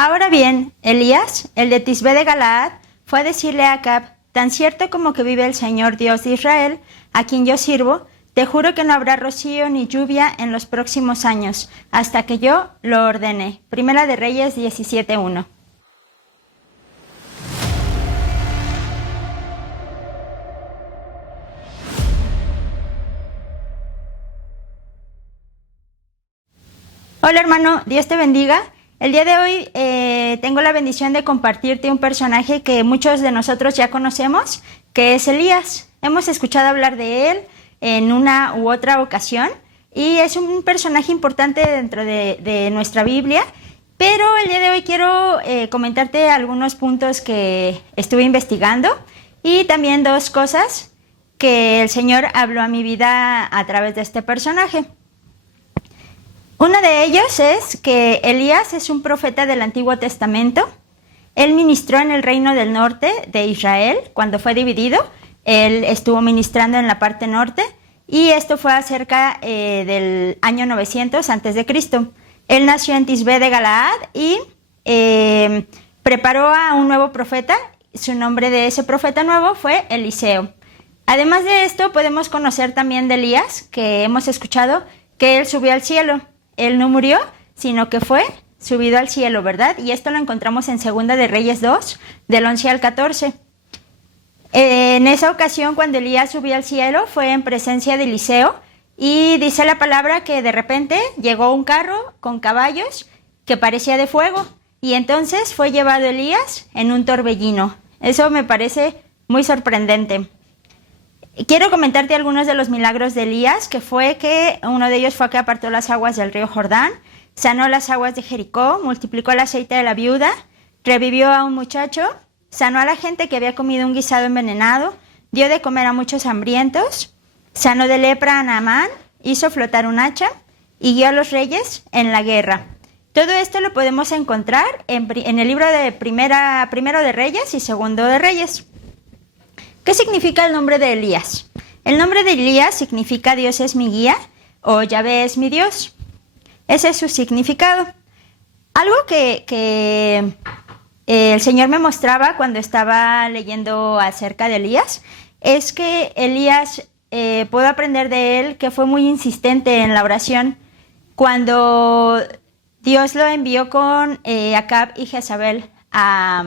Ahora bien, Elías, el de Tisbé de Galaad, fue a decirle a Acab: tan cierto como que vive el Señor Dios de Israel, a quien yo sirvo, te juro que no habrá rocío ni lluvia en los próximos años, hasta que yo lo ordene. Primera de Reyes 17:1. Hola hermano, Dios te bendiga. El día de hoy tengo la bendición de compartirte un personaje que muchos de nosotros ya conocemos, que es Elías. Hemos escuchado hablar de él en una u otra ocasión y es un personaje importante dentro de nuestra Biblia, pero el día de hoy quiero comentarte algunos puntos que estuve investigando y también dos cosas que el Señor habló a mi vida a través de este personaje. Uno de ellos es que Elías es un profeta del Antiguo Testamento. Él ministró en el reino del norte de Israel cuando fue dividido. Él estuvo ministrando en la parte norte y esto fue acerca del año 900 a.C. Él nació en Tisbé de Galaad y preparó a un nuevo profeta. Su nombre de ese profeta nuevo fue Eliseo. Además de esto, podemos conocer también de Elías, que hemos escuchado que él subió al cielo. Él no murió, sino que fue subido al cielo, ¿verdad? Y esto lo encontramos en Segunda de Reyes 2, del 11 al 14. En esa ocasión, cuando Elías subió al cielo, fue en presencia de Eliseo, y dice la palabra que de repente llegó un carro con caballos que parecía de fuego, y entonces fue llevado Elías en un torbellino. Eso me parece muy sorprendente. Quiero comentarte algunos de los milagros de Elías, que fue que uno de ellos fue que apartó las aguas del río Jordán, sanó las aguas de Jericó, multiplicó el aceite de la viuda, revivió a un muchacho, sanó a la gente que había comido un guisado envenenado, dio de comer a muchos hambrientos, sanó de lepra a Naamán, hizo flotar un hacha y guió a los reyes en la guerra. Todo esto lo podemos encontrar en el libro de primero de Reyes y segundo de Reyes. ¿Qué significa el nombre de Elías? El nombre de Elías significa Dios es mi guía o Yahvé es mi Dios. Ese es su significado. Algo que el Señor me mostraba cuando estaba leyendo acerca de Elías es que Elías, puedo aprender de él que fue muy insistente en la oración. Cuando Dios lo envió con Acab y Jezabel a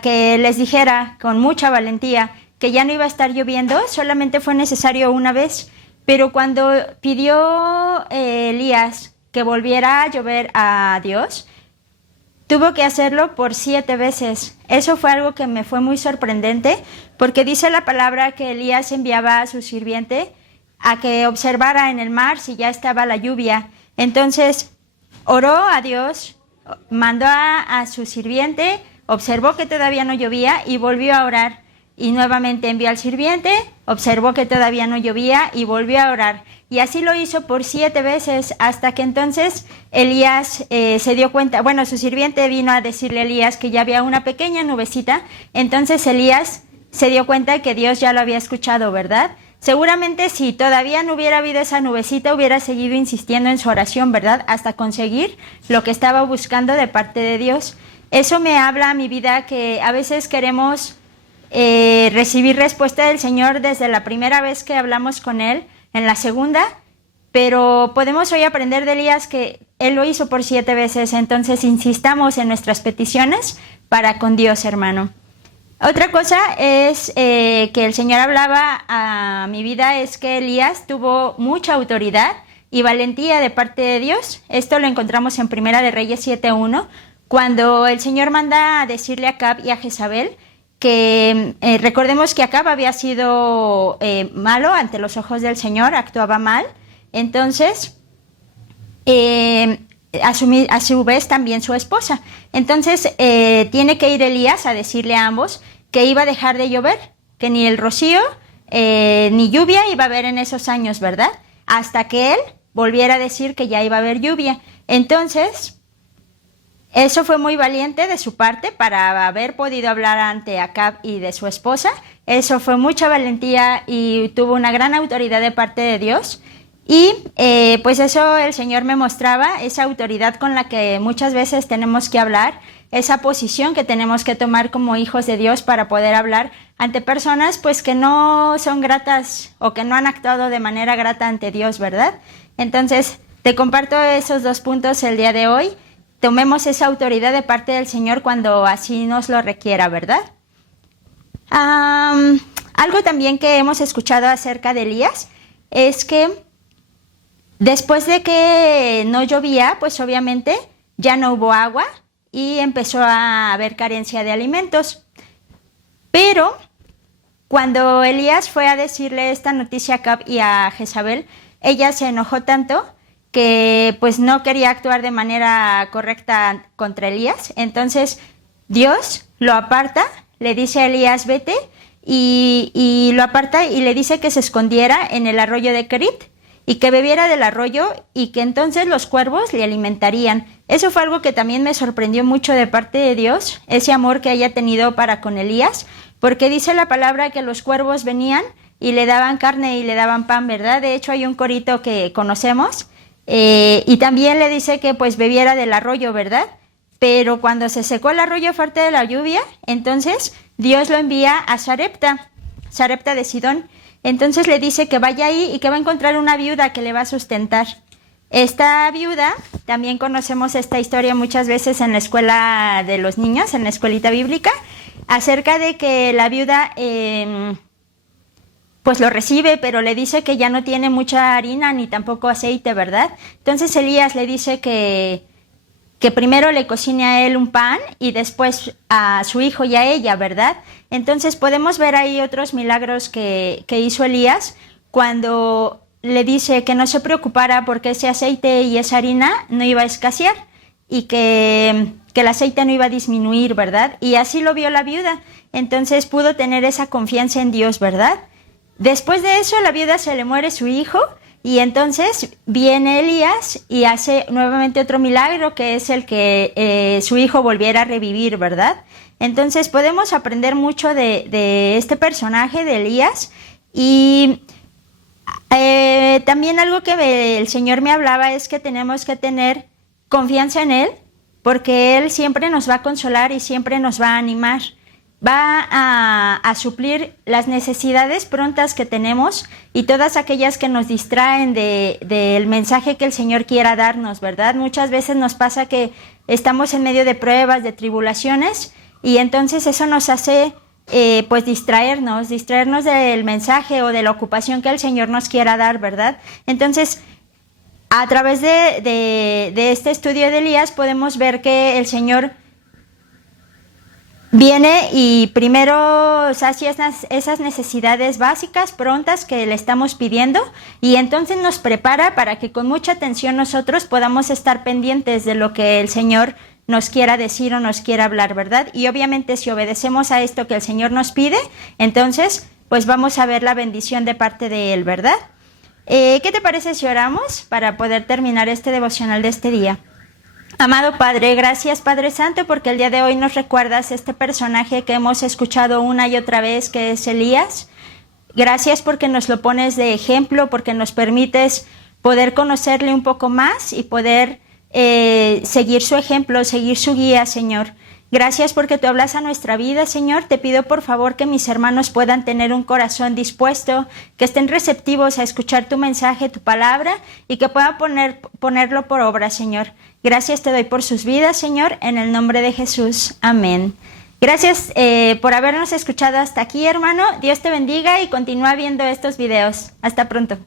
que les dijera con mucha valentía que ya no iba a estar lloviendo, solamente fue necesario una vez, pero cuando pidió Elías que volviera a llover a Dios, tuvo que hacerlo por 7 veces. Eso fue algo que me fue muy sorprendente, porque dice la palabra que Elías enviaba a su sirviente a que observara en el mar si ya estaba la lluvia. Entonces oró a Dios, mandó a su sirviente, observó que todavía no llovía y volvió a orar. Y nuevamente envió al sirviente, observó que todavía no llovía y volvió a orar. Y así lo hizo por 7 veces, hasta que entonces Elías se dio cuenta. Bueno, su sirviente vino a decirle a Elías que ya había una pequeña nubecita. Entonces Elías se dio cuenta que Dios ya lo había escuchado, ¿verdad? Seguramente si todavía no hubiera habido esa nubecita, hubiera seguido insistiendo en su oración, ¿verdad? Hasta conseguir lo que estaba buscando de parte de Dios. Eso me habla a mi vida, que a veces queremos recibir respuesta del Señor desde la primera vez que hablamos con Él, en la segunda, pero podemos hoy aprender de Elías que Él lo hizo por 7 veces, entonces insistamos en nuestras peticiones para con Dios, hermano. Otra cosa es que el Señor hablaba a mi vida, es que Elías tuvo mucha autoridad y valentía de parte de Dios. Esto lo encontramos en Primera de Reyes 7:1, cuando el Señor manda a decirle a Acab y a Jezabel que recordemos que Acab había sido malo ante los ojos del Señor, actuaba mal. Entonces, a su vez también su esposa. Entonces, tiene que ir Elías a decirle a ambos que iba a dejar de llover, que ni el rocío ni lluvia iba a haber en esos años, ¿verdad? Hasta que él volviera a decir que ya iba a haber lluvia. Entonces, eso fue muy valiente de su parte para haber podido hablar ante Acab y de su esposa. Eso fue mucha valentía y tuvo una gran autoridad de parte de Dios. Y pues eso el Señor me mostraba, esa autoridad con la que muchas veces tenemos que hablar, esa posición que tenemos que tomar como hijos de Dios para poder hablar ante personas pues que no son gratas o que no han actuado de manera grata ante Dios, ¿verdad? Entonces te comparto esos 2 puntos el día de hoy. Tomemos esa autoridad de parte del Señor cuando así nos lo requiera, ¿verdad? Algo también que hemos escuchado acerca de Elías es que después de que no llovía, pues obviamente ya no hubo agua y empezó a haber carencia de alimentos. Pero cuando Elías fue a decirle esta noticia a Acab y a Jezabel, ella se enojó tanto que pues no quería actuar de manera correcta contra Elías. Entonces Dios lo aparta, le dice a Elías vete y lo aparta y le dice que se escondiera en el arroyo de Kerit y que bebiera del arroyo y que entonces los cuervos le alimentarían. Eso fue algo que también me sorprendió mucho de parte de Dios, ese amor que haya tenido para con Elías, porque dice la palabra que los cuervos venían y le daban carne y le daban pan, ¿verdad? De hecho hay un corito que conocemos y también le dice que pues bebiera del arroyo, ¿verdad? Pero cuando se secó el arroyo fuerte de la lluvia, entonces Dios lo envía a Sarepta de Sidón. Entonces le dice que vaya ahí y que va a encontrar una viuda que le va a sustentar. Esta viuda, también conocemos esta historia muchas veces en la escuela de los niños, en la escuelita bíblica, acerca de que la viuda pues lo recibe, pero le dice que ya no tiene mucha harina ni tampoco aceite, ¿verdad? Entonces Elías le dice que primero le cocine a él un pan y después a su hijo y a ella, ¿verdad? Entonces podemos ver ahí otros milagros que hizo Elías cuando le dice que no se preocupara porque ese aceite y esa harina no iba a escasear y que el aceite no iba a disminuir, ¿verdad? Y así lo vio la viuda. Entonces pudo tener esa confianza en Dios, ¿verdad? Después de eso, a la viuda se le muere su hijo y entonces viene Elías y hace nuevamente otro milagro que es el que su hijo volviera a revivir, ¿verdad? Entonces podemos aprender mucho de este personaje de Elías y también algo que el Señor me hablaba es que tenemos que tener confianza en Él porque Él siempre nos va a consolar y siempre nos va a animar. Va a suplir las necesidades prontas que tenemos y todas aquellas que nos distraen del mensaje que el Señor quiera darnos, ¿verdad? Muchas veces nos pasa que estamos en medio de pruebas, de tribulaciones y entonces eso nos hace pues distraernos del mensaje o de la ocupación que el Señor nos quiera dar, ¿verdad? Entonces a través de este estudio de Elías podemos ver que el Señor viene y primero sacia esas necesidades básicas, prontas que le estamos pidiendo y entonces nos prepara para que con mucha atención nosotros podamos estar pendientes de lo que el Señor nos quiera decir o nos quiera hablar, ¿verdad? Y obviamente si obedecemos a esto que el Señor nos pide, entonces pues vamos a ver la bendición de parte de Él, ¿verdad? ¿Qué te parece si oramos para poder terminar este devocional de este día? Amado Padre, gracias Padre Santo porque el día de hoy nos recuerdas este personaje que hemos escuchado una y otra vez que es Elías. Gracias porque nos lo pones de ejemplo, porque nos permites poder conocerle un poco más y poder seguir su ejemplo, seguir su guía, Señor. Gracias porque tú hablas a nuestra vida, Señor. Te pido por favor que mis hermanos puedan tener un corazón dispuesto, que estén receptivos a escuchar tu mensaje, tu palabra y que puedan ponerlo por obra, Señor. Gracias te doy por sus vidas, Señor, en el nombre de Jesús. Amén. Gracias por habernos escuchado hasta aquí, hermano. Dios te bendiga y continúa viendo estos videos. Hasta pronto.